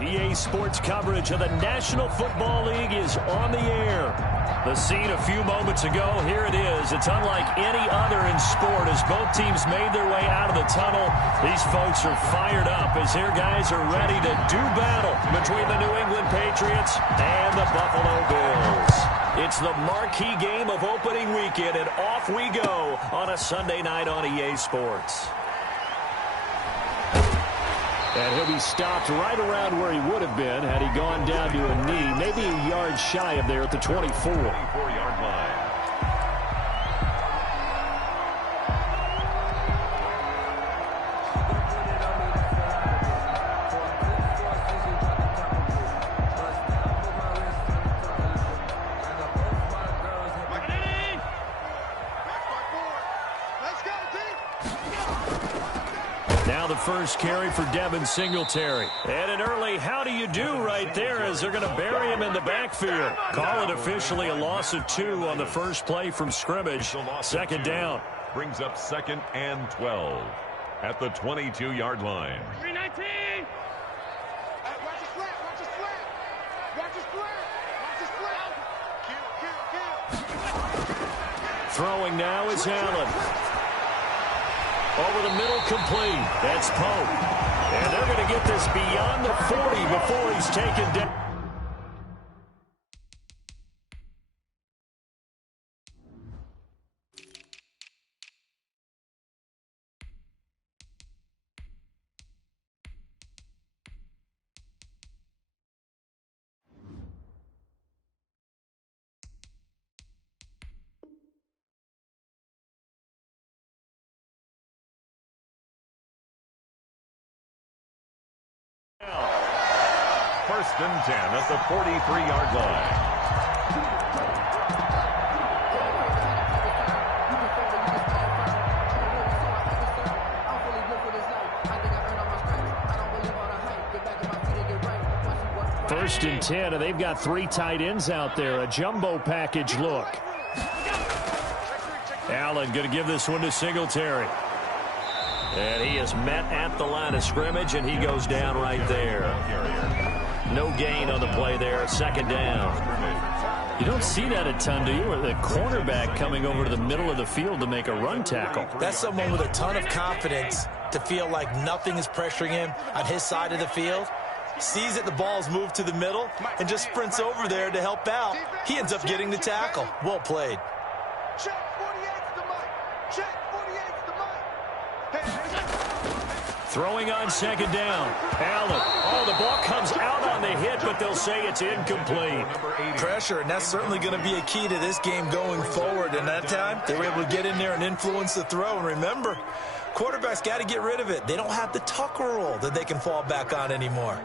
EA Sports coverage of the National Football League is on the air. The scene a few moments ago, here it is. It's unlike any other in sport as both teams made their way out of the tunnel. These folks are fired up as their guys are ready to do battle between the New England Patriots and the Buffalo Bills. It's the marquee game of opening weekend, and off we go on a Sunday night on EA Sports. And he'll be stopped right around where he would have been had he gone down to a knee, maybe a yard shy of there at the 24. 24-yard line. Now the first carry for Devin Singletary. And an early how do you do right there as they're going to bury him in the backfield. Call it officially a loss of 2 on the first play from scrimmage. Second down. Brings up 2nd and 12 at the 22-yard line. 319. Watch the slant. Watch the slant. Watch the slant. Watch the slant. Throwing now is Allen. Over the middle, complete. That's Pope. And they're going to get this beyond the 40 before he's taken down. First and 10 at the 43-yard line. First and 10, and they've got 3 tight ends out there. A jumbo package look. Allen going to give this one to Singletary. And he is met at the line of scrimmage, and he goes down right there. No gain on the play there. Second down. You don't see that a ton, do you? Or the cornerback coming over to the middle of the field to make a run tackle. That's someone with a ton of confidence to feel like nothing is pressuring him on his side of the field. Sees that the ball's moved to the middle and just sprints over there to help out. He ends up getting the tackle. Well played. Check 48's the mic. Check 48's the mic. Throwing on second down. Allen. Oh, the ball comes out on the hit, but they'll say it's incomplete. Pressure, and that's certainly going to be a key to this game going forward. And that time, they were able to get in there and influence the throw. And remember, quarterbacks got to get rid of it. They don't have the tuck rule that they can fall back on anymore.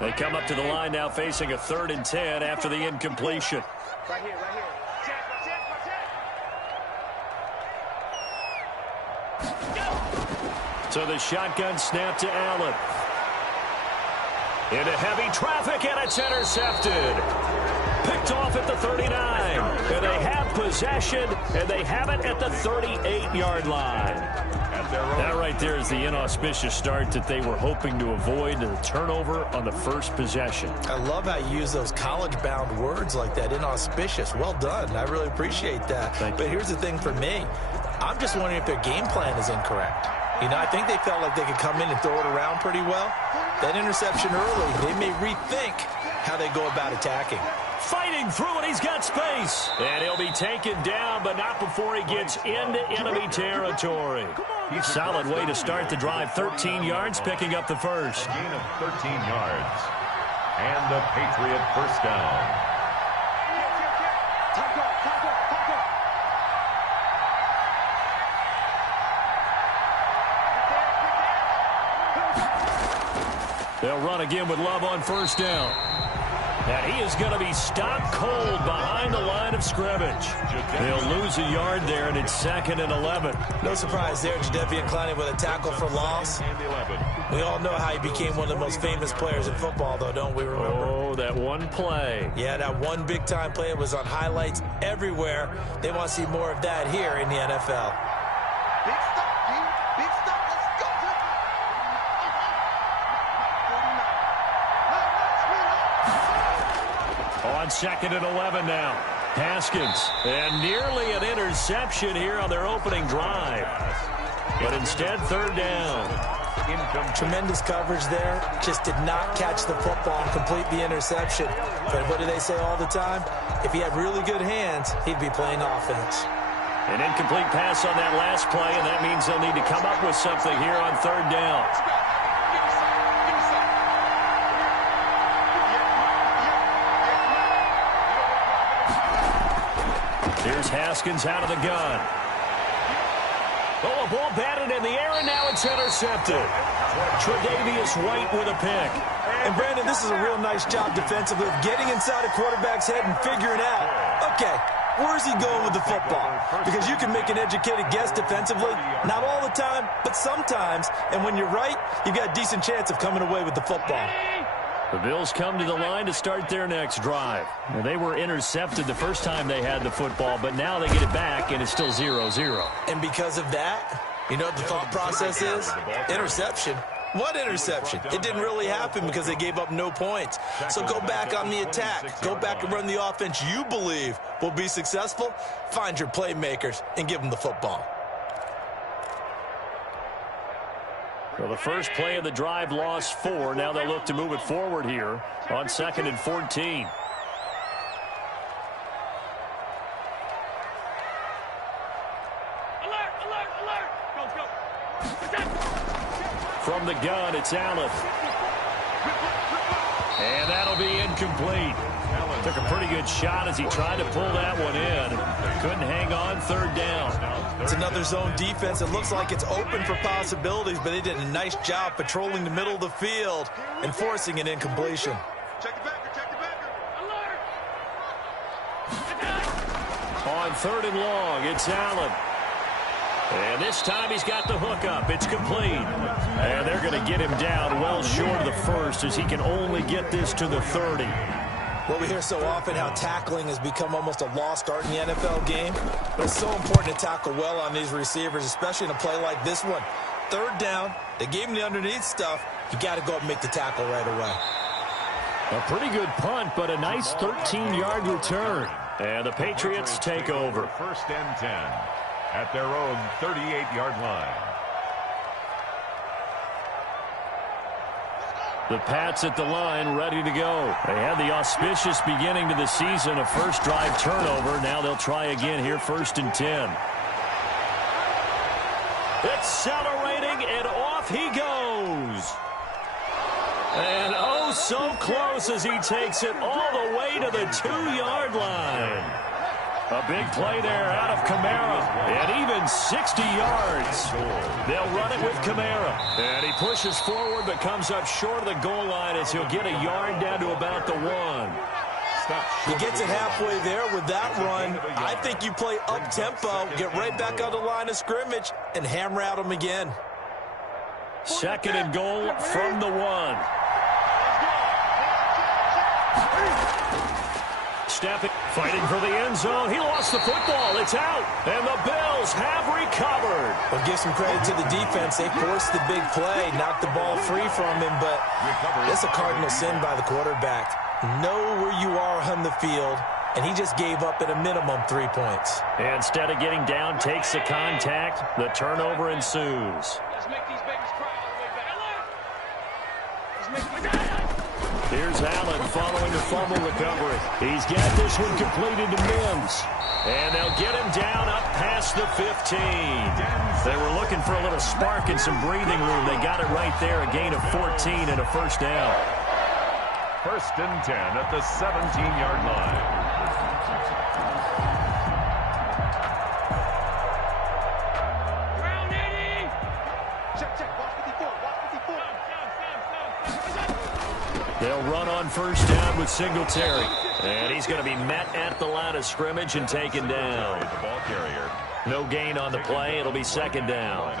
They come up to the line now facing a 3rd and 10 after the incompletion. Right here. Check. So the shotgun snap to Allen. Into heavy traffic, and it's intercepted. Picked off at the 39. And they have possession, and they have it at the 38-yard line. That right there is the inauspicious start that they were hoping to avoid, the turnover on the first possession. I love how you use those college-bound words like that, inauspicious. Well done. I really appreciate that. But here's the thing for me. I'm just wondering if their game plan is incorrect. You know, I think they felt like they could come in and throw it around pretty well. That interception early, they may rethink how they go about attacking. Fighting through it, he's got space. And he'll be taken down, but not before he gets into enemy territory. Solid way to start the drive. 13 yards, picking up the first. A gain of 13 yards. And a Patriot first down. They'll run again with Love on first down. And he is going to be stopped cold behind the line of scrimmage. They'll lose a yard there, and it's 2nd and 11. No surprise there, Jadeveon Clowney with a tackle for loss. We all know how he became one of the most famous players in football, though, don't we remember? Oh, that one play. Yeah, that one big-time play was on highlights everywhere. They want to see more of that here in the NFL. Big stop, D. Big stop. Let's go. On 2nd and 11 now. Haskins. And nearly an interception here on their opening drive. But instead, 3rd down. Tremendous coverage there. Just did not catch the football and complete the interception. But what do they say all the time? If he had really good hands, he'd be playing offense. An incomplete pass on that last play, and that means they'll need to come up with something here on 3rd down. Here's Haskins out of the gun. Oh, a ball batted in the air, and now it's intercepted. Tre'Davious White with a pick. And, Brandon, this is a real nice job defensively of getting inside a quarterback's head and figuring out, okay, where's he going with the football? Because you can make an educated guess defensively, not all the time, but sometimes. And when you're right, you've got a decent chance of coming away with the football. The Bills come to the line to start their next drive. Now, they were intercepted the first time they had the football, but now they get it back, and it's still 0-0. And because of that, you know what the thought process is? Interception. What interception? It didn't really happen because they gave up no points. So go back on the attack. Go back and run the offense you believe will be successful. Find your playmakers and give them the football. Well, the first play of the drive lost 4. Now they'll look to move it forward here on 2nd and 14. Alert, alert, alert. Go, go. From the gun, it's Allen. And that'll be incomplete. Took a pretty good shot as he tried to pull that one in. Couldn't hang on, 3rd down. It's another zone defense. It looks like it's open for possibilities, but they did a nice job patrolling the middle of the field and forcing an incompletion. Check the backer, check the backer. Alert. On 3rd and long, it's Allen. And this time he's got the hook up. It's complete. And they're going to get him down well short of the first as he can only get this to the 30. Well, we hear so often how tackling has become almost a lost art in the NFL game. But it's so important to tackle well on these receivers, especially in a play like this one. 3rd down, they gave him the underneath stuff. You got to go up and make the tackle right away. A pretty good punt, but a nice 13-yard return. And the Patriots take over. 1st and 10 at their own 38-yard line. The Pats at the line, ready to go. They had the auspicious beginning to the season, a first drive turnover. Now they'll try again here, 1st and 10. Accelerating, and off he goes. And oh, so close as he takes it all the way to the 2-yard line. A big play there out of Kamara, and even 60 yards. They'll run it with Kamara, and he pushes forward but comes up short of the goal line as he'll get a yard down to about the 1. He gets it halfway there with that run. I think you play up-tempo, get right back on the line of scrimmage, and hammer at him again. 2nd and goal from the 1. Stepping, fighting for the end zone. He lost the football. It's out. And the Bills have recovered. Well, give some credit to the defense. They forced the big play, knocked the ball free from him, but it's a cardinal sin by the quarterback. Know where you are on the field, and he just gave up at a minimum 3 points. Instead of getting down, takes the contact. The turnover ensues. Let's make these babies cry all the way back. Let's make them. Here's Allen following the fumble recovery. He's got this one completed to Mims. And they'll get him down up past the 15. They were looking for a little spark and some breathing room. They got it right there, a gain of 14 and a 1st down. 1st and 10 at the 17-yard line. They'll run on first down with Singletary. And he's going to be met at the line of scrimmage and taken down. The ball carrier. No gain on the play. It'll be second down.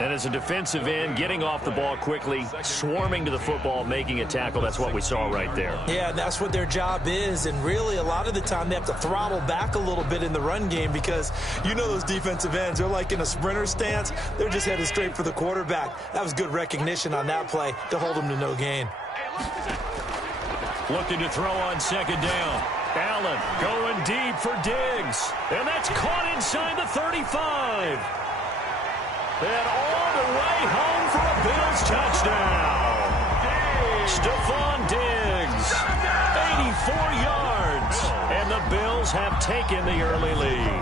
And as a defensive end, getting off the ball quickly, swarming to the football, making a tackle, that's what we saw right there. Yeah, that's what their job is. And really, a lot of the time, they have to throttle back a little bit in the run game because you know those defensive ends, they're like in a sprinter stance. They're just headed straight for the quarterback. That was good recognition on that play to hold them to no gain. Looking to throw on second down. Allen going deep for Diggs. And that's caught inside the 35. And all the way home for a Bills touchdown. Stephon Diggs, 84 yards. And the Bills have taken the early lead.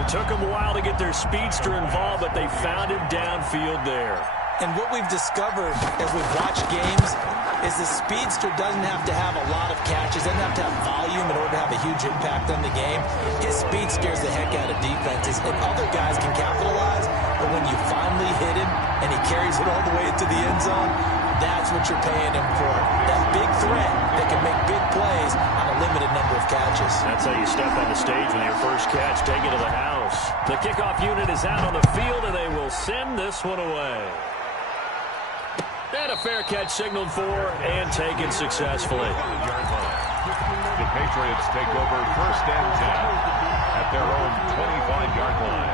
It took them a while to get their speedster involved, but they found him downfield there. And what we've discovered as we've watched games is the speedster doesn't have to have a lot of catches, doesn't have to have volume in order to have a huge impact on the game. His speed scares the heck out of defenses, and other guys can capitalize, but when you finally hit him and he carries it all the way into the end zone, that's what you're paying him for. That big threat that can make big plays on a limited number of catches. That's how you step on the stage with your first catch, take it to the house. The kickoff unit is out on the field, and they will send this one away. And a fair catch signaled for and taken successfully. The Patriots take over first and 10 at their own 25-yard line.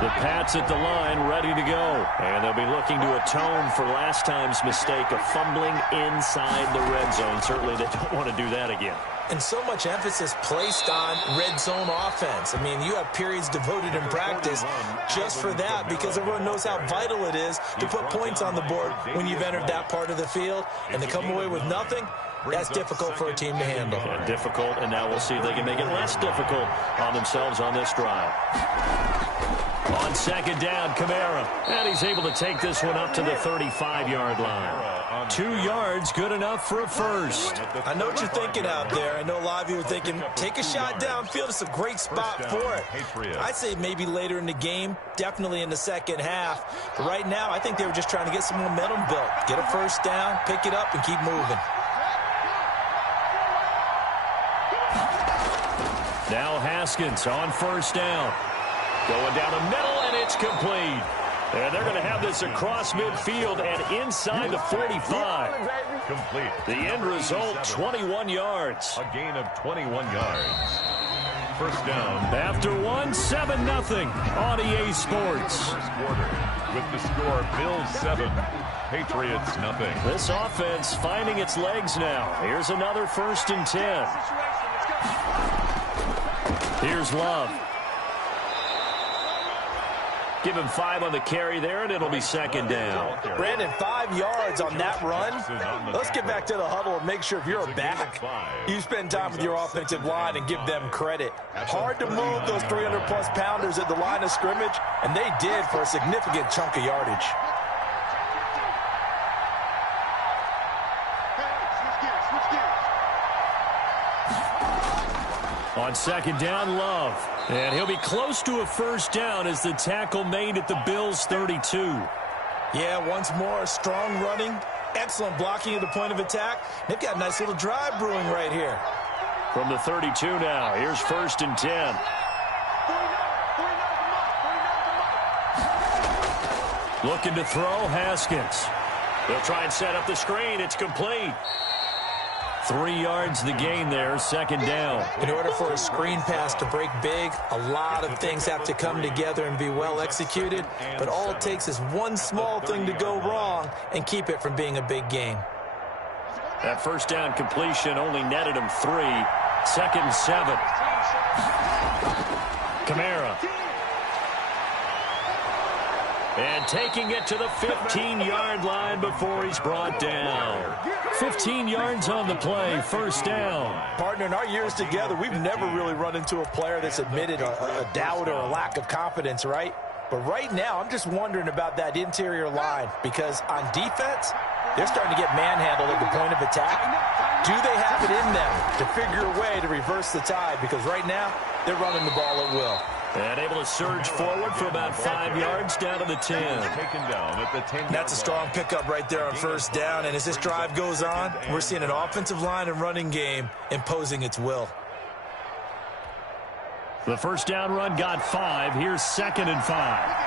The Pats at the line, ready to go. And they'll be looking to atone for last time's mistake of fumbling inside the red zone. Certainly they don't want to do that again. And so much emphasis placed on red zone offense. I mean, you have periods devoted in practice just for that because everyone knows how vital it is to put points on the board when you've entered that part of the field. And to come away with nothing, that's difficult for a team to handle. Yeah, difficult, and now we'll see if they can make it less difficult on themselves on this drive. On second down, Kamara. And he's able to take this one up to the 35-yard line. 2 yards, good enough for a first. I know what you're thinking out there. I know a lot of you are thinking, take a shot downfield. It's a great spot for it. I'd say maybe later in the game, definitely in the second half. But right now, I think they were just trying to get some momentum built. Get a first down, pick it up, and keep moving. Now Haskins on first down. Going down the middle, and it's complete. And they're going to have this across midfield and inside the 45. Complete. The end result, 21 yards. A gain of 21 yards. First down. After 7-0 on EA Sports. First quarter with the score Bills 7, Patriots 0. This offense finding its legs now. Here's another 1st and 10. Here's Love. Give him 5 on the carry there, and it'll be second down. Brandon, 5 yards on that run. Let's get back to the huddle and make sure if you're a back, you spend time with your offensive line and give them credit. Hard to move those 300-plus pounders at the line of scrimmage, and they did for a significant chunk of yardage. On second down, Love. And he'll be close to a first down as the tackle made at the Bills' 32. Yeah, once more, strong running, excellent blocking at the point of attack. They've got a nice little drive brewing right here. From the 32 now, here's 1st and 10. Looking to throw, Haskins. They'll try and set up the screen. It's complete. 3 yards the gain there, second down. In order for a screen pass to break big, a lot of things have to come together and be well executed. But all it takes is one small thing to go wrong and keep it from being a big game. That first down completion only netted him 3. 2nd and 7. Kamara. And taking it to the 15-yard line before he's brought down. 15 yards on the play, first down. Partner, in our years together, we've never really run into a player that's admitted a doubt or a lack of confidence, right? But right now, I'm just wondering about that interior line because on defense, they're starting to get manhandled at the point of attack. Do they have it in them to figure a way to reverse the tide? Because right now, they're running the ball at will. And able to surge forward for about 5 yards down to the 10. Taken down at the 10-yard That's a strong pickup right there on first down. And as this drive goes on, we're seeing an offensive line and running game imposing its will. The first down run got 5. Here's 2nd and 5.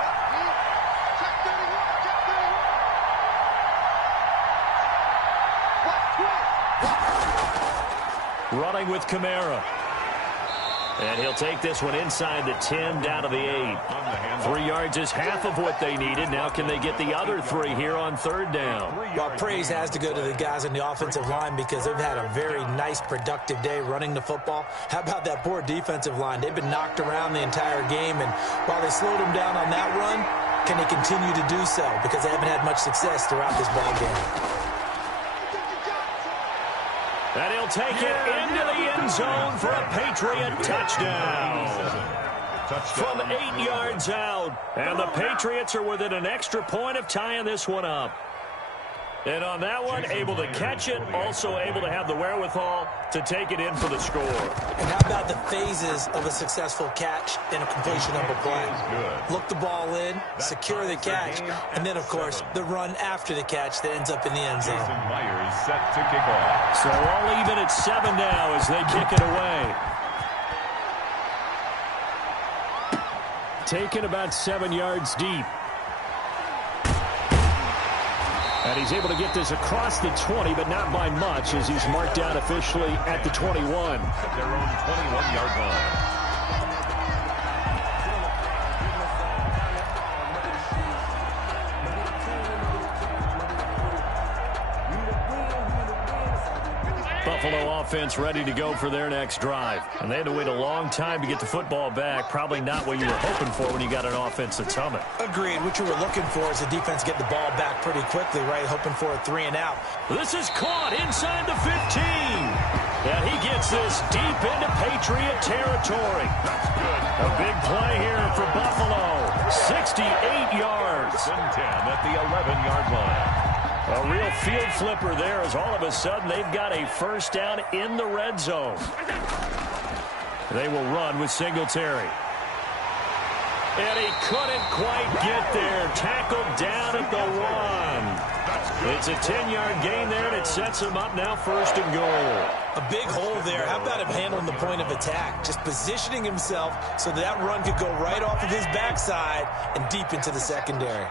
Running with Kamara. And he'll take this one inside the 10 down to the 8. 3 yards is half of what they needed. Now can they get the other 3 here on 3rd down? Well, praise has to go to the guys on the offensive line because they've had a very nice, productive day running the football. How about that poor defensive line? They've been knocked around the entire game, and while they slowed them down on that run, can they continue to do so? Because they haven't had much success throughout this ball game. And he'll take it into the end zone for a Patriot touchdown. From 8 yards out. And the Patriots are within an extra point of tying this one up. And on that one, able to catch it, also able to have the wherewithal to take it in for the score. And how about the phases of a successful catch and a completion of a play? Look the ball in, secure the catch, and then, of course, the run after the catch that ends up in the end zone. Myers set to kick off. So all even at 7 now as they kick it away. Taken about 7 yards deep. And he's able to get this across the 20, but not by much, as he's marked down officially at the 21. At their own 21-yard line. Buffalo offense ready to go for their next drive. And they had to wait a long time to get the football back. Probably not what you were hoping for when you got an offense that's humming. Agreed. What you were looking for is the defense get the ball back pretty quickly, right? Hoping for a 3 and out. This is caught inside the 15. And he gets this deep into Patriot territory. A big play here for Buffalo. 68 yards. 10 at the 11-yard line. A real field flipper there as all of a sudden they've got a first down in the red zone. They will run with Singletary. And he couldn't quite get there. Tackled down at the 1. It's a 10-yard gain there, and it sets him up now 1st and goal. A big hole there. How about him handling the point of attack? Just positioning himself so that run could go right off of his backside and deep into the secondary.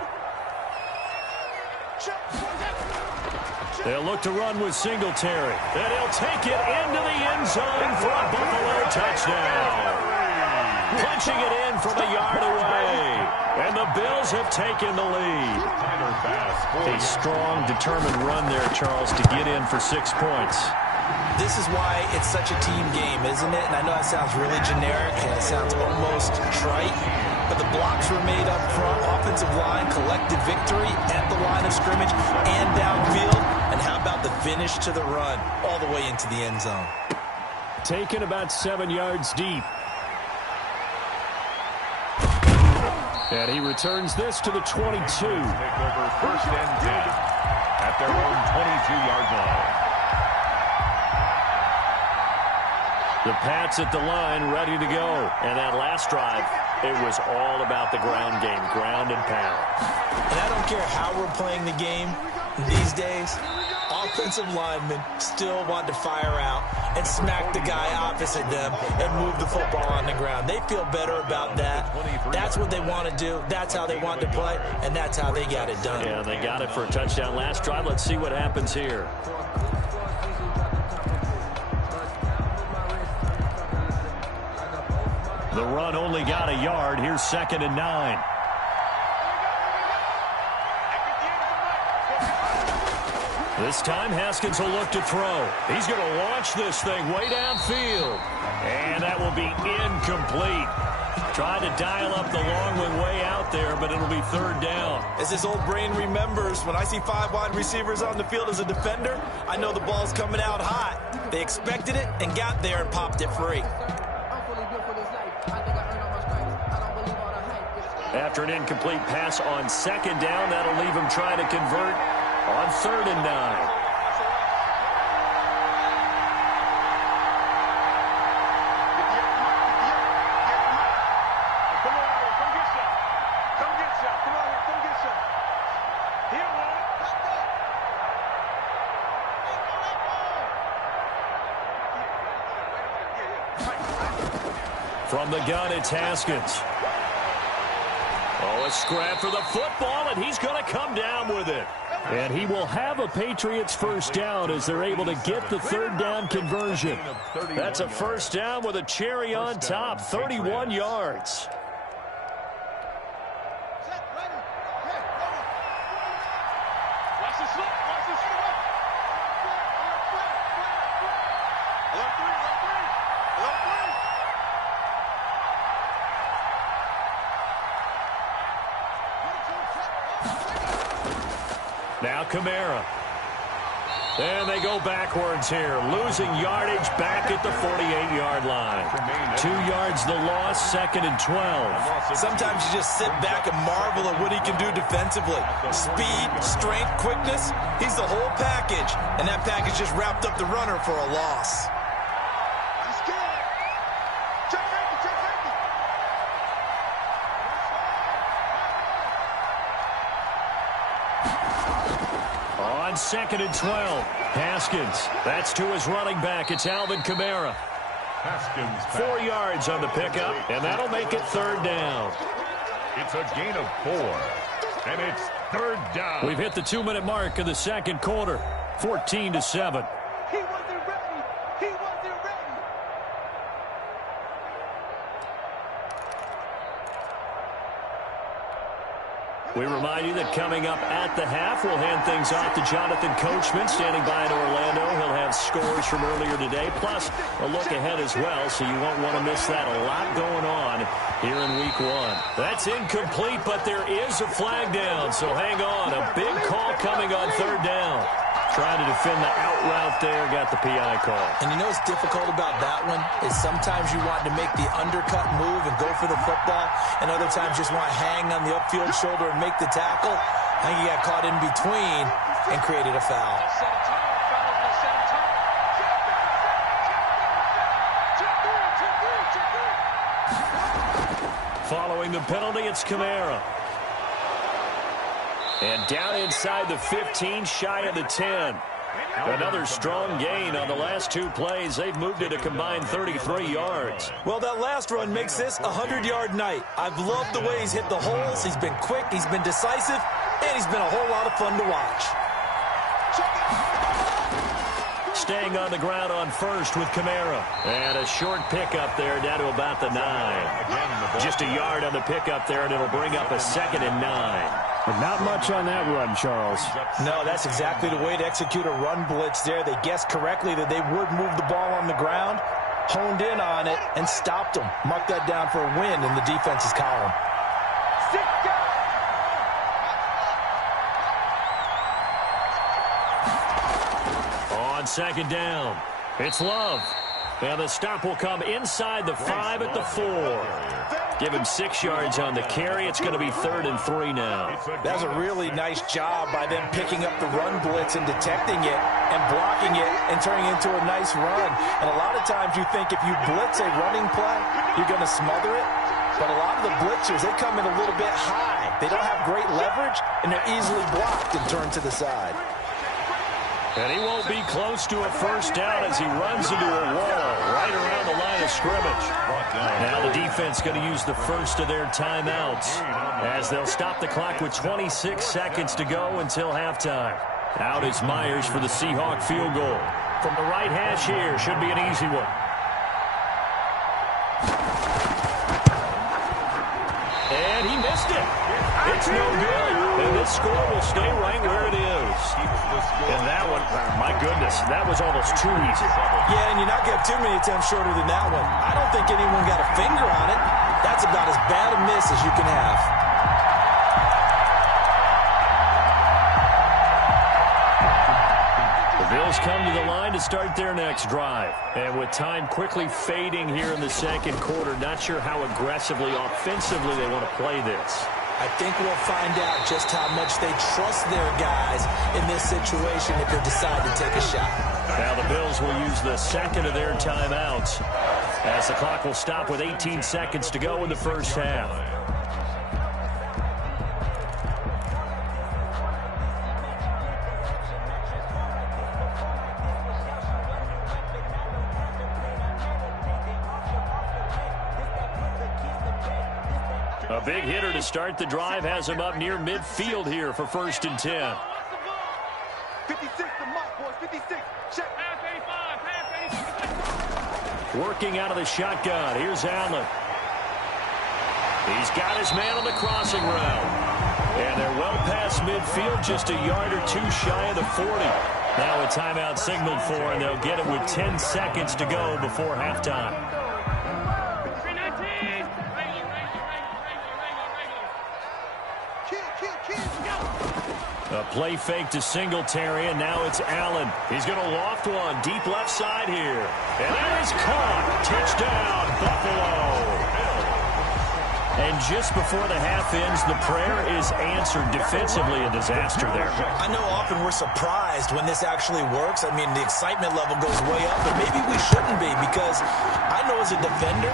They'll look to run with Singletary. And he'll take it into the end zone for a Buffalo touchdown. Punching it in from a yard away. And the Bills have taken the lead. A strong, determined run there, Charles, to get in for 6 points. This is why it's such a team game, isn't it? And I know that sounds really generic and it sounds almost trite, but the blocks were made up front, offensive line, collective victory at the line of scrimmage and downfield. And how about the finish to the run all the way into the end zone? Taken about 7 yards deep. And he returns this to the 22. Take over 1st and 10 at their own 22-yard line. The Pats at the line, ready to go. And that last drive, it was all about the ground game, ground and pound. And I don't care how we're playing the game these days, offensive linemen still want to fire out and smack the guy opposite them and move the football on the ground. They feel better about that. That's what they want to do. That's how they want to play, and that's how they got it done. Yeah, they got it for a touchdown last drive. Let's see what happens here. The run only got a yard. Here's 2nd and 9. This time, Haskins will look to throw. He's going to launch this thing way downfield. And that will be incomplete. Trying to dial up the long one way out there, but it'll be 3rd down. As his old brain remembers, when I see 5 wide receivers on the field as a defender, I know the ball's coming out hot. They expected it and got there and popped it free. After an incomplete pass on 2nd down, that'll leave him trying to convert on 3rd and 9. From the gun, it's Haskins. Oh, a scrap for the football, and he's going to come down with it. And he will have a Patriots first down as they're able to get the third down conversion. That's a first down with a cherry on top, 31 yards. Now Kamara. And they go backwards here, losing yardage back at the 48-yard line. 2 yards the loss, 2nd and 12. Sometimes you just sit back and marvel at what he can do defensively. Speed, strength, quickness, he's the whole package. And that package just wrapped up the runner for a loss. On 2nd and 12, Haskins. That's to his running back. It's Alvin Kamara. Haskins 4 yards on the pickup, and that'll make it third down. It's a gain of 4, and it's third down. We've hit the 2-minute mark in the second quarter, 14-7. He wasn't ready. He wasn't ready. We remind you that coming up at the half, we'll hand things off to Jonathan Coachman, standing by in Orlando. He'll have scores from earlier today, plus a look ahead as well, so you won't want to miss that. A lot going on here in Week 1. That's incomplete, but there is a flag down, so hang on. A big call coming on third down. Trying to defend the out route there, got the PI call. And you know what's difficult about that one is sometimes you want to make the undercut move and go for the football, and other times just want to hang on the upfield shoulder and make the tackle. I think he got caught in between and created a foul. Following the penalty, it's Kamara. And down inside the 15, shy of the 10. Another strong gain on the last 2 plays. They've moved it a combined 33 yards. Well, that last run makes this a 100-yard night. I've loved the way he's hit the holes. He's been quick, he's been decisive, and he's been a whole lot of fun to watch. Staying on the ground on first with Kamara. And a short pickup there down to about the 9. Just a yard on the pickup there, and it'll bring up a 2nd and 9. But not much on that run, Charles. No, that's exactly the way to execute a run blitz there. They guessed correctly that they would move the ball on the ground, honed in on it, and stopped them. Mark that down for a win in the defense's column. On 2nd down, it's Love. And the stop will come inside the 5 at the 4. Give him 6 yards on the carry. It's going to be 3rd and 3 now. That's a really nice job by them picking up the run blitz and detecting it and blocking it and turning it into a nice run. And a lot of times you think if you blitz a running play, you're going to smother it. But a lot of the blitzers, they come in a little bit high. They don't have great leverage, and they're easily blocked and turned to the side. And he won't be close to a first down as he runs into a wall right around the line of scrimmage. Now the defense going to use the first of their timeouts as they'll stop the clock with 26 seconds to go until halftime. Out is Myers for the Seahawk field goal. From the right hash here, should be an easy one. And he missed it. It's no good. And this score will stay right where it is. And that one, my goodness, that was almost too easy. Yeah, and you're not going to have too many attempts shorter than that one. I don't think anyone got a finger on it. That's about as bad a miss as you can have. The Bills come to the line to start their next drive. And with time quickly fading here in the second quarter, not sure how aggressively, offensively they want to play this. I think we'll find out just how much they trust their guys in this situation if they decide to take a shot. Now the Bills will use the second of their timeouts as the clock will stop with 18 seconds to go in the first half. A big hitter to start the drive has him up near midfield here for 1st and 10. 56 to Mike, boys. 56. Check. Pass 85. Pass 85. Working out of the shotgun. Here's Allen. He's got his man on the crossing route. And they're well past midfield, just a yard or two shy of the 40. Now a timeout signaled for, and they'll get it with 10 seconds to go before halftime. A play fake to Singletary, and now it's Allen. He's going to loft one deep left side here. And that is caught. Touchdown, Buffalo. And just before the half ends, the prayer is answered. Defensively, a disaster there. I know often we're surprised when this actually works. I mean, the excitement level goes way up, but maybe we shouldn't be, because I know as a defender,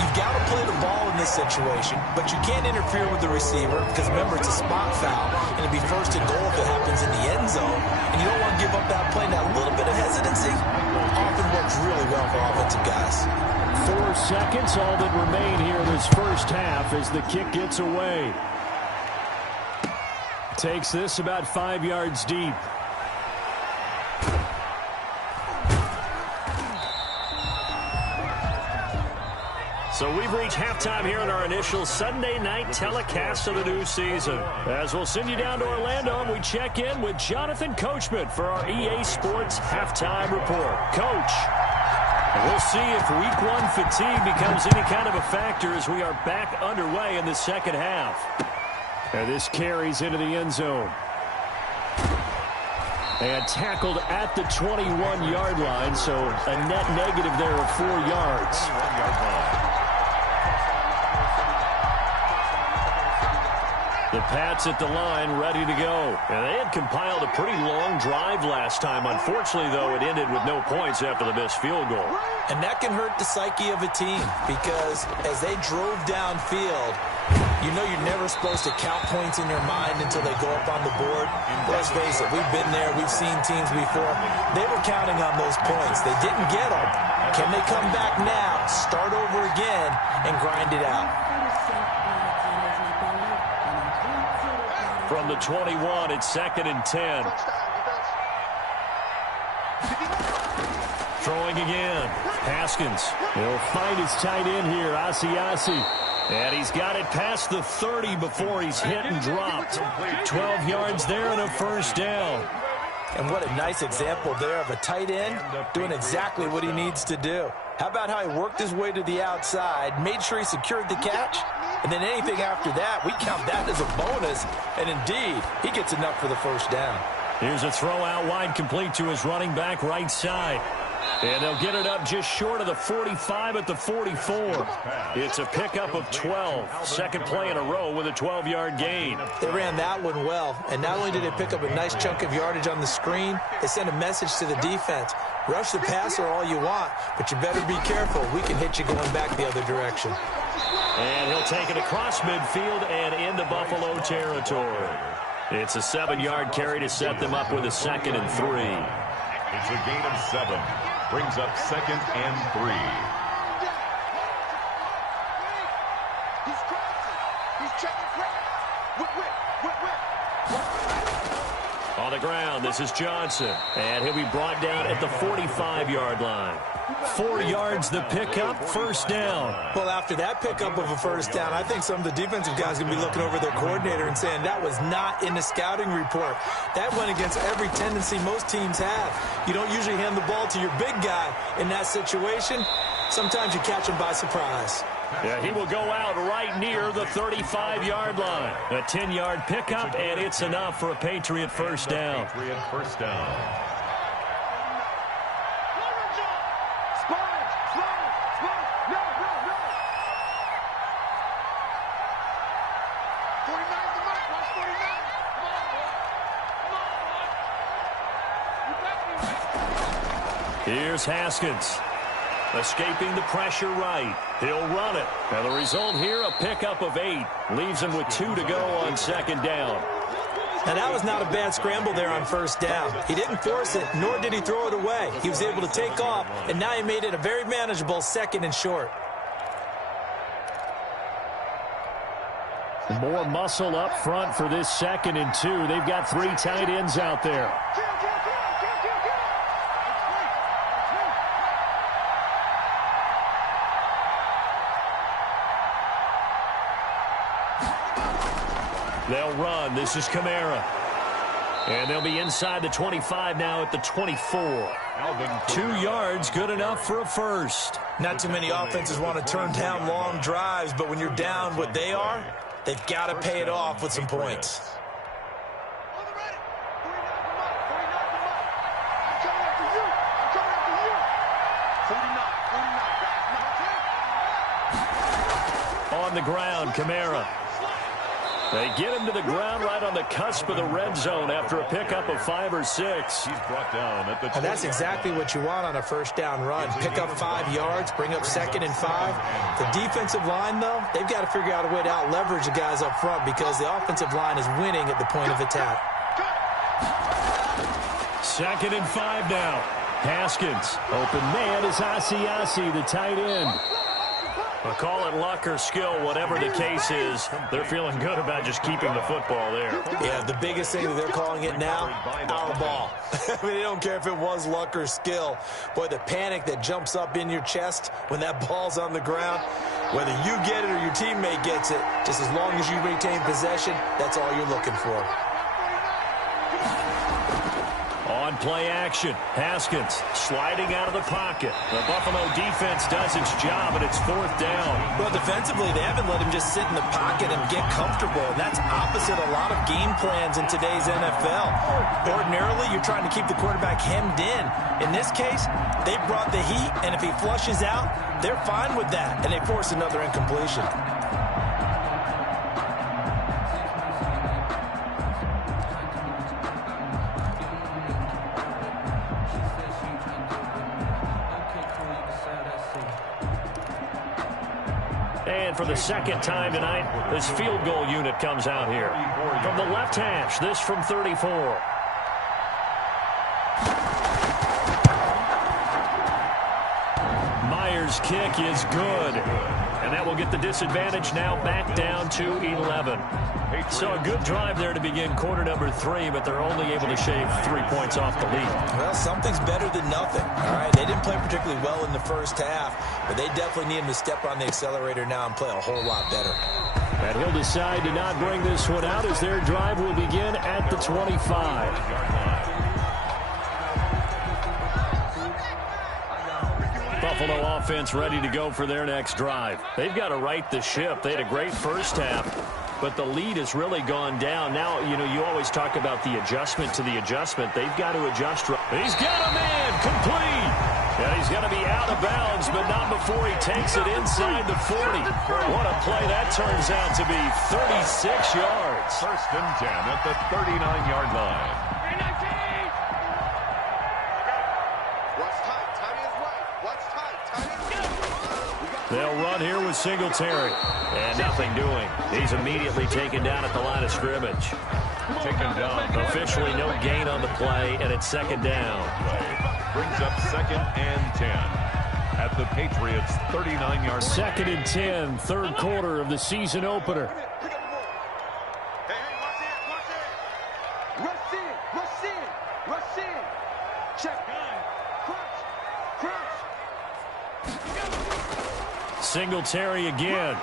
you've got to play the ball in this situation, but you can't interfere with the receiver because, remember, it's a spot foul, and it'd be 1st and goal if it happens in the end zone, and you don't want to give up that play. Now, a little bit of hesitancy often works really well for offensive guys. 4 seconds, all that remain here in this first half as the kick gets away. Takes this about 5 yards deep. So we've reached halftime here in our initial Sunday night telecast of the new season. As we'll send you down to Orlando, and we check in with Jonathan Coachman for our EA Sports Halftime Report. Coach, we'll see if Week 1 fatigue becomes any kind of a factor as we are back underway in the second half. And this carries into the end zone. And tackled at the 21-yard line, so a net negative there of 4 yards. The Pats at the line, ready to go. And they had compiled a pretty long drive last time. Unfortunately, though, it ended with no points after the missed field goal. And that can hurt the psyche of a team, because as they drove downfield, you know you're never supposed to count points in your mind until they go up on the board. Let's face it, we've been there. We've seen teams before. They were counting on those points. They didn't get them. Can they come back now, start over again, and grind it out? From the 21, it's 2nd and 10. Throwing again. Haskins. He'll find his tight end here, Asiasi. And he's got it past the 30 before he's hit and dropped. 12 yards there and a 1st down. And what a nice example there of a tight end doing exactly what he needs to do. How about how he worked his way to the outside, made sure he secured the catch, and then anything after that, we count that as a bonus. And indeed, he gets enough for the 1st down. Here's a throw out wide, complete to his running back right side. And they'll get it up just short of the 45 at the 44. It's a pickup of 12. Second play in a row with a 12-yard gain. They ran that one well. And not only did they pick up a nice chunk of yardage on the screen, they sent a message to the defense. Rush the passer all you want, but you better be careful. We can hit you going back the other direction. And he'll take it across midfield and into Buffalo territory. It's a 7-yard carry to set them up with a 2nd and 3. It's a gain of 7. Brings up 2nd and 3. He's crossing. He's checking crack. Whip. On the ground, this is Johnson. And he'll be brought down at the 45-yard line. 4 yards the pickup, 1st down. Well, after that pickup of a 1st down, I think some of the defensive guys are going to be looking over their coordinator and saying that was not in the scouting report. That went against every tendency most teams have. You don't usually hand the ball to your big guy in that situation. Sometimes you catch him by surprise. Yeah, he will go out right near the 35-yard line. A 10-yard pickup, and it's enough for a Patriot 1st down. Patriot 1st down. Here's Haskins. Escaping the pressure right. He'll run it. And the result here, a pickup of 8. Leaves him with 2 to go on 2nd down. Now, that was not a bad scramble there on 1st down. He didn't force it, nor did he throw it away. He was able to take off, and now he made it a very manageable 2nd and short. More muscle up front for this 2nd and 2. They've got 3 tight ends out there. They'll run. This is Kamara. And they'll be inside the 25 now at the 24. 2 yards, good enough for a first. Not too many offenses want to turn down long drives, but when you're down what they are, they've got to pay it off with some points. On the ground, Kamara. They get him to the ground right on the cusp of the red zone after a pickup of 5 or 6. He's brought down at the And that's exactly what you want on a first down run. Pick up 5 yards, bring up 2nd and 5. The defensive line, though, they've got to figure out a way to out-leverage the guys up front because the offensive line is winning at the point of attack. 2nd and 5 now. Haskins. Open man is Asiasi, the tight end. Well, call it luck or skill, whatever the case is, they're feeling good about just keeping the football there. Yeah, the biggest thing that they're calling it now, our ball. I mean, they don't care if it was luck or skill. Boy, the panic that jumps up in your chest when that ball's on the ground, whether you get it or your teammate gets it, just as long as you retain possession, that's all you're looking for. On play action, Haskins sliding out of the pocket. The Buffalo defense does its job, and it's 4th down. Well, defensively, they haven't let him just sit in the pocket and get comfortable. And that's opposite a lot of game plans in today's NFL. Ordinarily, you're trying to keep the quarterback hemmed in. In this case, they brought the heat, and if he flushes out, they're fine with that, and they force another incompletion. And for the 2nd time tonight, this field goal unit comes out here. From the left hash, this from 34. Myers' kick is good. And that will get the disadvantage now back down to 11. So a good drive there to begin quarter number 3, but they're only able to shave 3 points off the lead. Well, something's better than nothing. All right, they didn't play particularly well in the first half, but they definitely need him to step on the accelerator now and play a whole lot better. And he'll decide to not bring this one out as their drive will begin at the 25. Buffalo offense ready to go for their next drive. They've got to right the ship. They had a great first half, but the lead has really gone down. Now, you know, you always talk about the adjustment to the adjustment. They've got to adjust. He's got a man complete. And he's going to be out of bounds, but not before he takes it inside the 40. What a play that turns out to be. 36 yards. 1st and 10 at the 39-yard line. They'll run here with Singletary. And nothing doing. He's immediately taken down at the line of scrimmage. Taken down. Officially no gain on the play, and it's 2nd down. Brings up 2nd and 10 at the Patriots' 39-yard line. 2nd and 10, 3rd quarter of the season opener. Singletary again.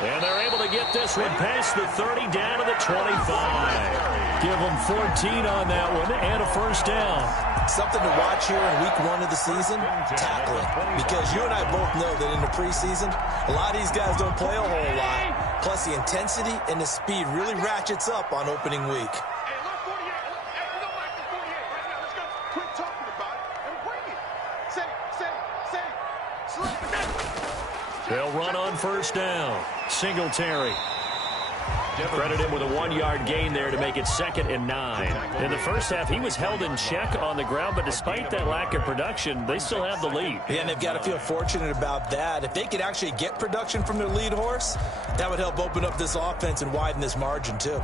And they're able to get this one past the 30 down to the 25. Give them 14 on that one and a first down. Something to watch here in week 1 of the season, tackling. Because you and I both know that in the preseason, a lot of these guys don't play a whole lot. Plus the intensity and the speed really ratchets up on opening week. They'll run on first down. Singletary. Credit him with a 1-yard gain there to make it 2nd and 9. In the first half, he was held in check on the ground, but despite that lack of production, they still have the lead. Yeah, and they've got to feel fortunate about that. If they could actually get production from their lead horse, that would help open up this offense and widen this margin too.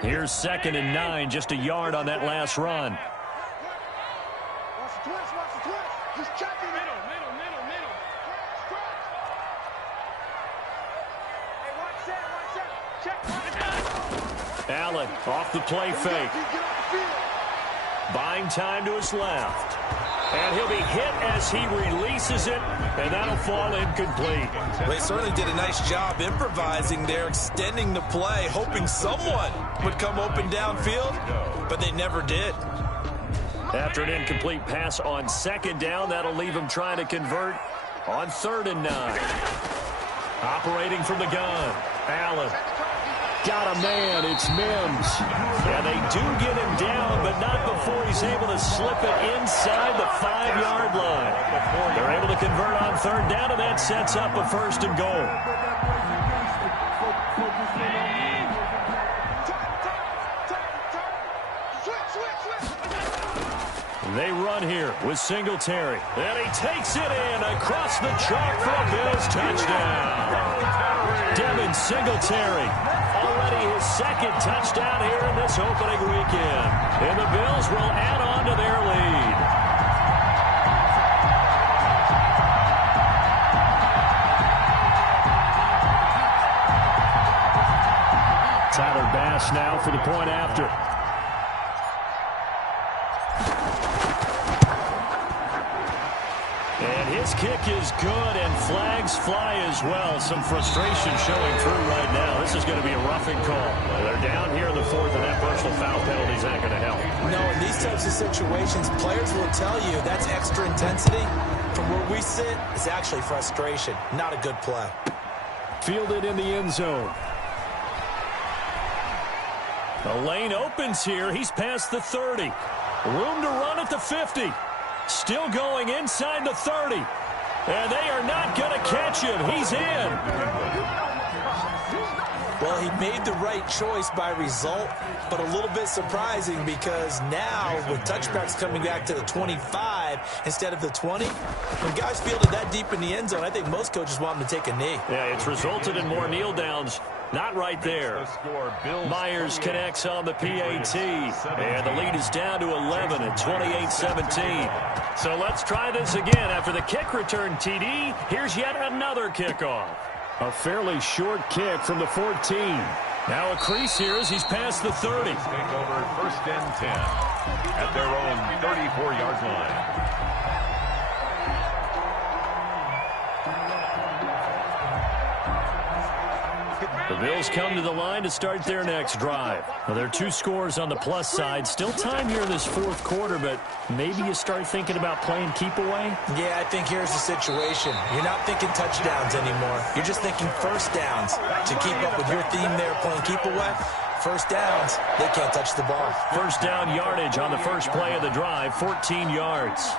Here's 2nd and 9, just a yard on that last run. Allen off the play fake. Buying time to his left. And he'll be hit as he releases it, and that'll fall incomplete. They certainly did a nice job improvising there, extending the play, hoping someone would come open downfield, but they never did. After an incomplete pass on second down, that'll leave him trying to convert on 3rd and 9. Operating from the gun, Allen. Got a man, it's Mims. Yeah, they do get him down, but not before he's able to slip it inside the 5-yard line. They're able to convert on 3rd down, and that sets up a 1st and goal. They run here with Singletary. And he takes it in across the chalk for a Bills touchdown. Devin Singletary. Already his 2nd touchdown here in this opening weekend. And the Bills will add on to their lead. Tyler Bass now for the point after. And his kick is good, and flags fly as well. Some frustration showing through right now. This is going to be a roughing call. They're down here in the 4th, and that personal foul penalty is not going to help. No, in these types of situations, players will tell you that's extra intensity. From where we sit, it's actually frustration. Not a good play. Fielded in the end zone. The lane opens here. He's past the 30. Room to run at the 50. Still going inside the 30. And they are not going to catch him. He's in. Well, he made the right choice by result, but a little bit surprising because now with touchbacks coming back to the 25 instead of the 20, when guys fielded that deep in the end zone, I think most coaches want them to take a knee. Yeah, it's resulted in more kneel downs. Not right there. Myers connects on the PAT, and the lead is down to 11 at 28-17. So let's try this again. After the kick return, TD, here's yet another kickoff. A fairly short kick from the 14. Now a crease here as he's past the 30. Take over 1st and 10 at their own 34-yard line. The Bills come to the line to start their next drive. Well, there are 2 scores on the plus side. Still time here in this 4th quarter, but maybe you start thinking about playing keep away? Yeah, I think here's the situation. You're not thinking touchdowns anymore. You're just thinking 1st downs. To keep up with your theme there, playing keep away, 1st downs, they can't touch the ball. 1st down yardage on the first play of the drive, 14 yards.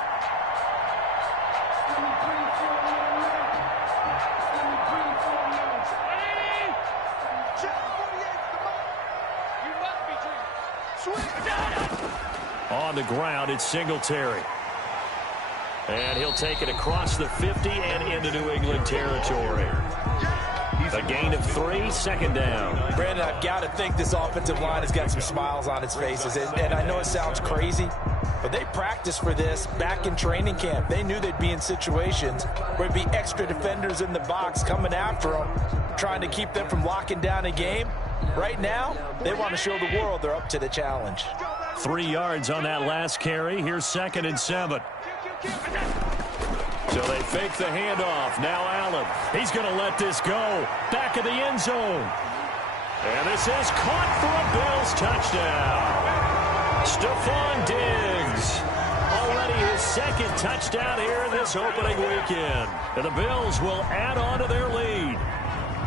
On the ground, it's Singletary. And he'll take it across the 50 and into New England territory. A gain of 3, 2nd down. Brandon, I've got to think this offensive line has got some smiles on its faces. And I know it sounds crazy, but they practiced for this back in training camp. They knew they'd be in situations where it'd be extra defenders in the box coming after them, trying to keep them from locking down a game. Right now, they want to show the world they're up to the challenge. 3 yards on that last carry. Here's 2nd and 7. So they fake the handoff. Now Allen. He's going to let this go. Back of the end zone. And this is caught for a Bills touchdown. Stephon Diggs. Already his 2nd touchdown here in this opening weekend. And the Bills will add on to their lead.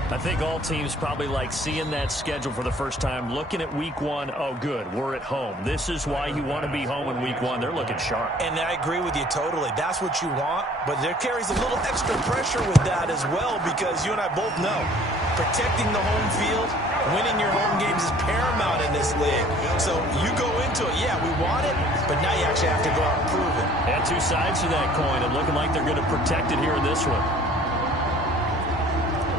I think all teams probably like seeing that schedule for the first time, looking at week 1. Oh, good, we're at home. This is why you want to be home in week 1. They're looking sharp. And I agree with you totally. That's what you want, but there carries a little extra pressure with that as well because you and I both know protecting the home field, winning your home games is paramount in this league. So you go into it, yeah, we want it, but now you actually have to go out and prove it. And 2 sides to that coin, and looking like they're going to protect it here in this one.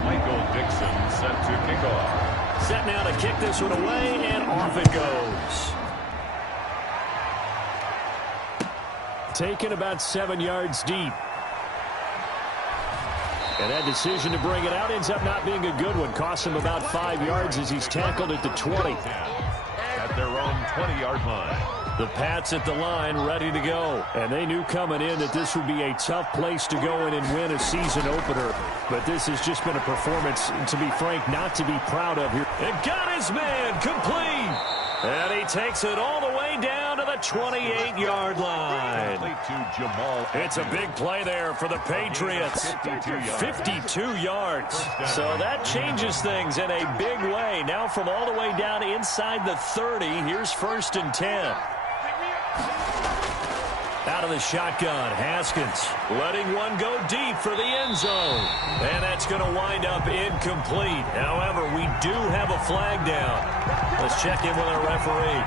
Michael Dixon set to kick off. Set now to kick this one away, and off it goes. Taken about 7 yards deep. And that decision to bring it out ends up not being a good one. Costs him about 5 yards as he's tackled at the 20. At their own 20-yard line. The Pats at the line ready to go. And they knew coming in that this would be a tough place to go in and win a season opener. But this has just been a performance, to be frank, not to be proud of here. And got his man complete. And he takes it all the way down to the 28-yard line. It's a big play there for the Patriots. 52 yards. So that changes things in a big way. Now from all the way down inside the 30, here's 1st and 10. Out of the shotgun, Haskins letting one go deep for the end zone. And that's going to wind up incomplete. However, we do have a flag down. Let's check in with our referee.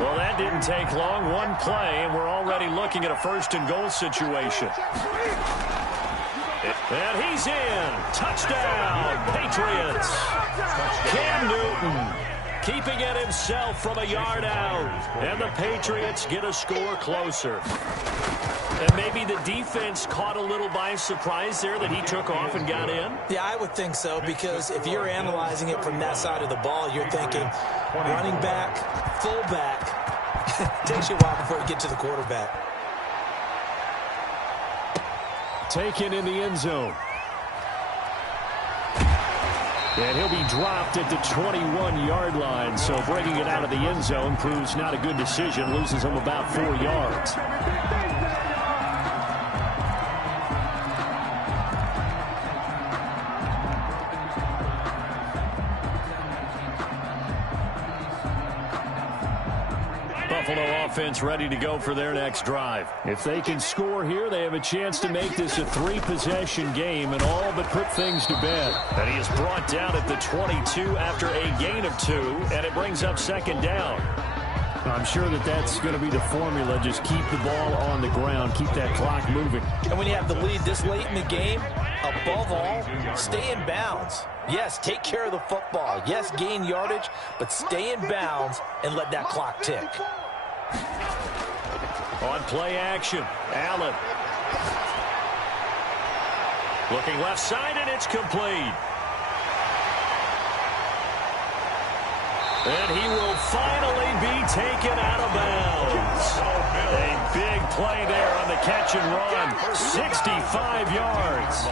Well, that didn't take long. One play, and we're already looking at a 1st and goal situation. And he's in. Touchdown, Patriots. Cam Newton keeping it himself from a yard out. And the Patriots get a score closer. And maybe the defense caught a little by surprise there that he took off and got in? Yeah, I would think so, because if you're analyzing it from that side of the ball, you're thinking running back, fullback. Takes you a while before you get to the quarterback. Taken in the end zone. And he'll be dropped at the 21-yard line. So bringing it out of the end zone proves not a good decision. Loses him about 4 yards. Buffalo offense ready to go for their next drive. If they can score here, they have a chance to make this a 3-possession game and all but put things to bed. And he is brought down at the 22 after a gain of 2, and it brings up 2nd down. I'm sure that that's going to be the formula. Just keep the ball on the ground, keep that clock moving. And when you have the lead this late in the game, above all, stay in bounds. Yes, take care of the football. Yes, gain yardage, but stay in bounds and let that clock tick. On play action, Allen. Looking left side, and it's complete. And he will finally be taken out of bounds. A big play there on the catch and run. 65 yards.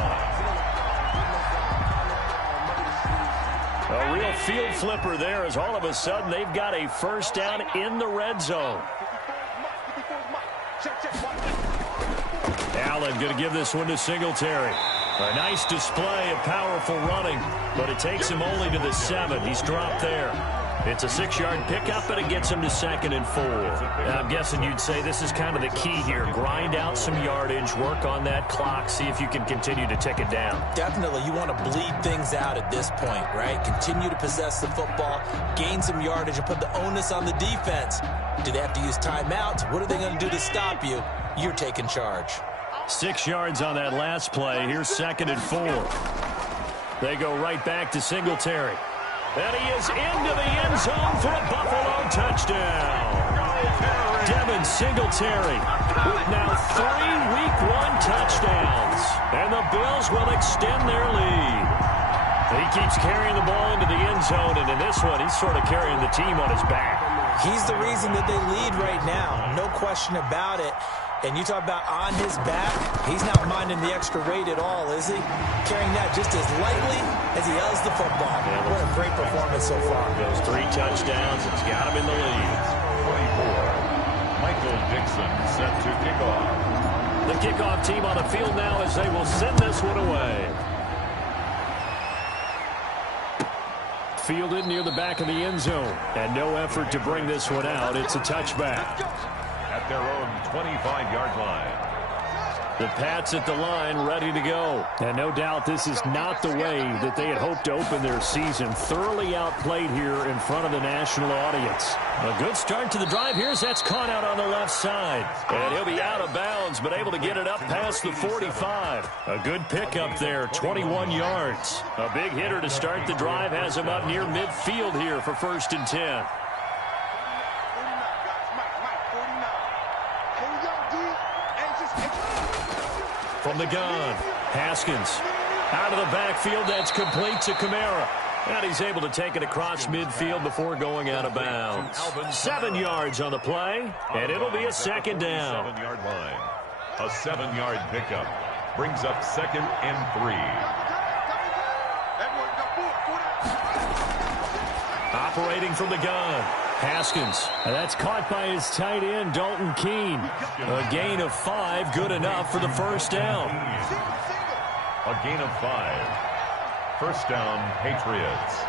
A real field flipper there, as all of a sudden they've got a 1st down in the red zone. Allen going to give this one to Singletary. A nice display of powerful running, but it takes him only to the 7. He's dropped there. It's a 6-yard pickup, and it gets him to 2nd and 4. I'm guessing you'd say this is kind of the key here. Grind out some yardage, work on that clock, see if you can continue to tick it down. Definitely, you want to bleed things out at this point, right? Continue to possess the football, gain some yardage, and put the onus on the defense. Do they have to use timeouts? What are they going to do to stop you? You're taking charge. 6 yards on that last play. Here's 2nd and 4. They go right back to Singletary. And he is into the end zone for a Buffalo touchdown. Devin Singletary with now 3 Week 1 touchdowns. And the Bills will extend their lead. He keeps carrying the ball into the end zone, and in this one, he's sort of carrying the team on his back. He's the reason that they lead right now. No question about it. And you talk about on his back, he's not minding the extra weight at all, is he? Carrying that just as lightly as he does the football. Yeah, what a great performance so far. Those 3 touchdowns, it's got him in the lead. 24. Michael Dixon set to kick off. The kickoff team on the field now as they will send this one away. Fielded near the back of the end zone. And no effort to bring this one out. It's a touchback. At their own 25-yard line. The Pats at the line ready to go. And no doubt this is not the way that they had hoped to open their season. Thoroughly outplayed here in front of the national audience. A good start to the drive. Here's that's caught out on the left side. And he'll be out of bounds, but able to get it up past the 45. A good pickup there, 21 yards. A big hitter to start the drive has him up near midfield here for 1st and 10. from the gun. Haskins out of the backfield. That's complete to Kamara. And he's able to take it across midfield before going out of bounds. 7 yards on the play, and it'll be a second down. 7-yard line. A 7-yard pickup brings up 2nd and 3. Operating from the gun. Haskins. And that's caught by his tight end, Dalton Keene. A gain of 5, good enough for the first down. A gain of 5. First down, Patriots.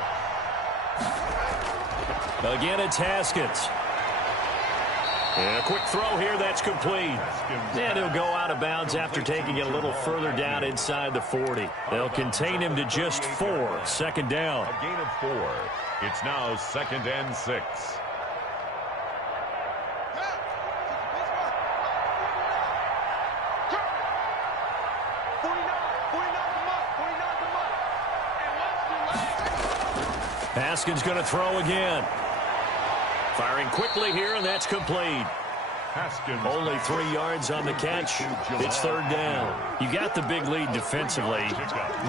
Again, it's Haskins. And a quick throw here, that's complete. And he'll go out of bounds after taking it a little further down inside the 40. They'll contain him to just 4. Second down. A gain of 4. It's now 2nd and 6. Haskins going to throw again. Firing quickly here, and that's complete. Haskins. Only 3 yards on the catch. It's third down. You got the big lead defensively.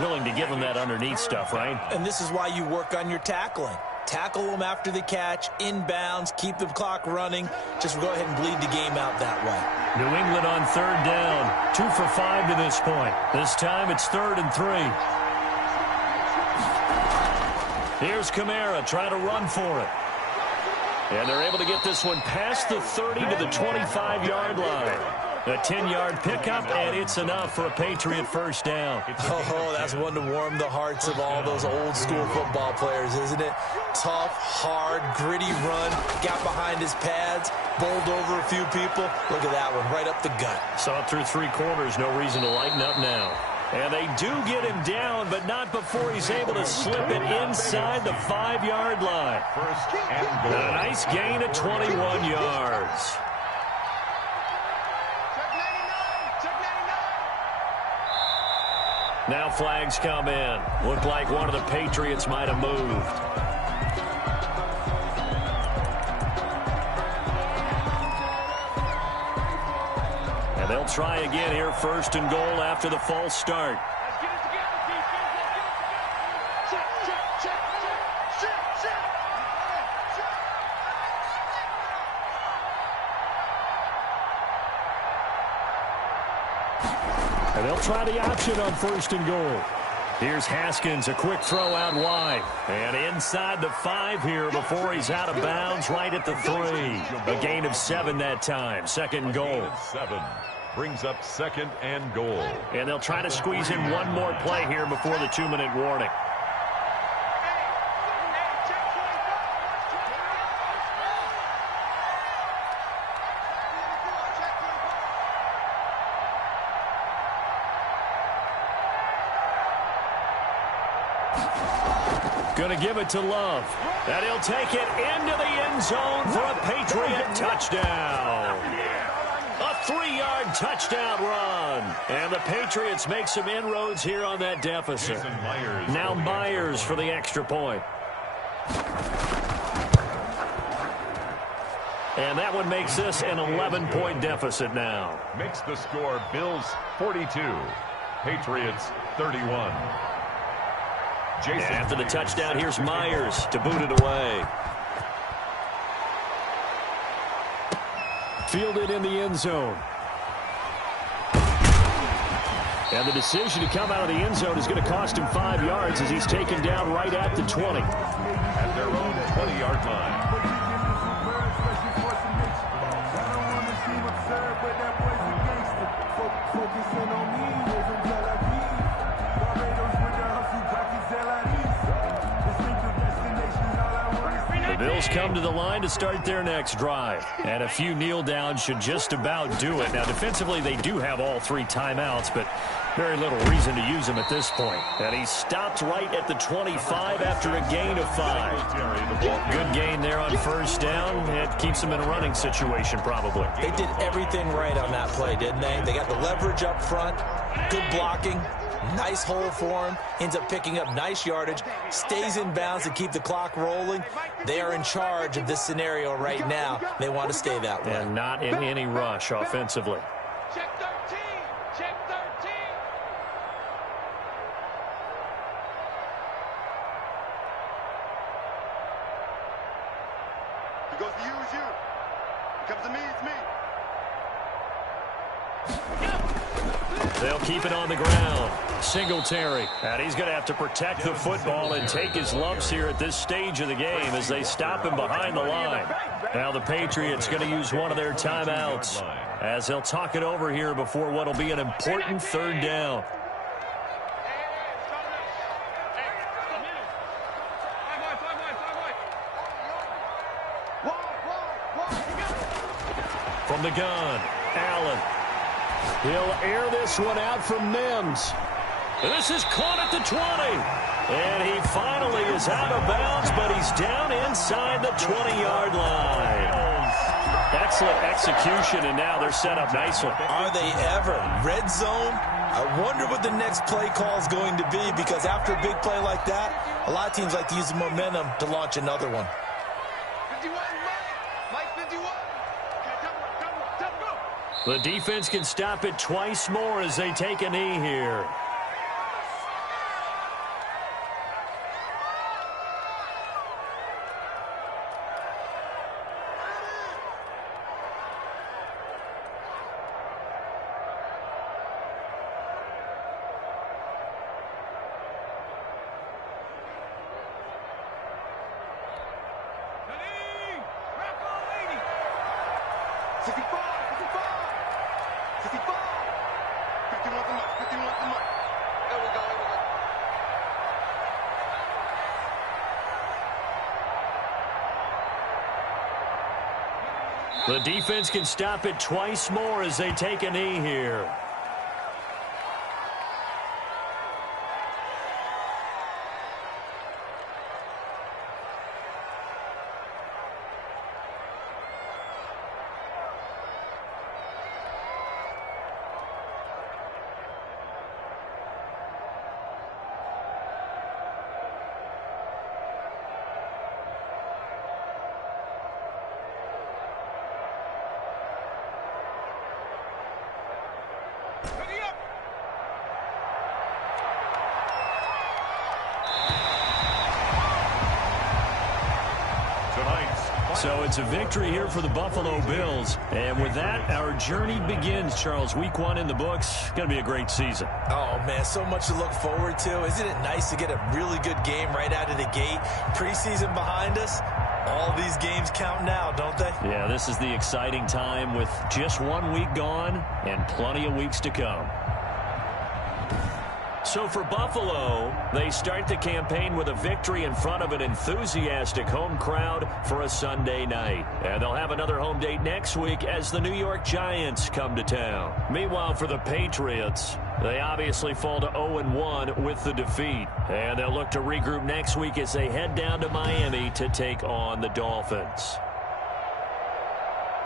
Willing to give them that underneath stuff, right? And this is why you work on your tackling. Tackle them after the catch, inbounds, keep the clock running. Just go ahead and bleed the game out that way. New England on third down. 2 for 5 to this point. This time it's 3rd and 3. Here's Kamara trying to run for it. And they're able to get this one past the 30 to the 25-yard line. A 10-yard pickup, and it's enough for a Patriot first down. Oh, that's one to warm the hearts of all those old-school football players, isn't it? Tough, hard, gritty run. Got behind his pads, bowled over a few people. Look at that one, right up the gut. Saw it through 3 quarters. No reason to lighten up now. And they do get him down, but not before he's able to slip it inside the 5-yard line. First and goal. A nice gain of 21 yards. Now flags come in. Looked like one of the Patriots might have moved. And they'll try again here, 1st and goal after the false start. And they'll try the option on 1st and goal. Here's Haskins, a quick throw out wide. And inside the 5 here before he's out of bounds, right at the 3. A gain of 7 that time. 2nd and goal. 7 brings up 2nd and goal. And they'll try to squeeze in one more play here before the 2-minute warning. Going to give it to Love. And he'll take it into the end zone for a Patriot touchdown. A 3-yard touchdown run. And the Patriots make some inroads here on that deficit. Now Myers for the extra point. And that one makes this an 11-point deficit now. Makes the score Bills 42, Patriots 31. And after the touchdown, here's Myers to boot it away. Fielded in the end zone. And the decision to come out of the end zone is going to cost him 5 yards as he's taken down right at the 20. At their own 20-yard line. Bills come to the line to start their next drive. And a few kneel downs should just about do it. Now, defensively, they do have all 3 timeouts, but very little reason to use them at this point. And he stopped right at the 25 after a gain of 5. Good gain there on 1st down. It keeps them in a running situation, probably. They did everything right on that play, didn't they? They got the leverage up front, good blocking. Nice hole for him. Ends up picking up nice yardage. Stays in bounds to keep the clock rolling. They are in charge of this scenario right now. They want to stay that way. And not in any rush offensively. Check 13. Check 13. goes to you, it's you. It comes to me, it's me. They'll keep it on the ground. Singletary. And he's going to have to protect the football and take his lumps here at this stage of the game as they stop him behind the line. Now the Patriots going to use one of their timeouts as they'll talk it over here before what will be an important third down. From the gun, Allen. He'll air this one out from Mims. This is caught at the 20. And he finally is out of bounds, but he's down inside the 20-yard line. Excellent execution, and now they're set up nicely. Are they ever? Red zone? I wonder what the next play call is going to be, because after a big play like that, a lot of teams like to use the momentum to launch another one. 51, Mike 51. The defense can stop it twice more as they take a knee here. The defense can stop it twice more as they take a knee here. So it's a victory here for the Buffalo Bills. And with that, our journey begins, Charles. Week 1 in the books. Going to be a great season. Oh, man, so much to look forward to. Isn't it nice to get a really good game right out of the gate? Preseason behind us. All these games count now, don't they? Yeah, this is the exciting time with just 1 week gone and plenty of weeks to come. So for Buffalo, they start the campaign with a victory in front of an enthusiastic home crowd for a Sunday night. And they'll have another home date next week as the New York Giants come to town. Meanwhile, for the Patriots, they obviously fall to 0-1 with the defeat. And they'll look to regroup next week as they head down to Miami to take on the Dolphins.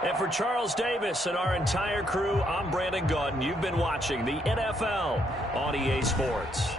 And for Charles Davis and our entire crew, I'm Brandon Gaudin. You've been watching the NFL on EA Sports.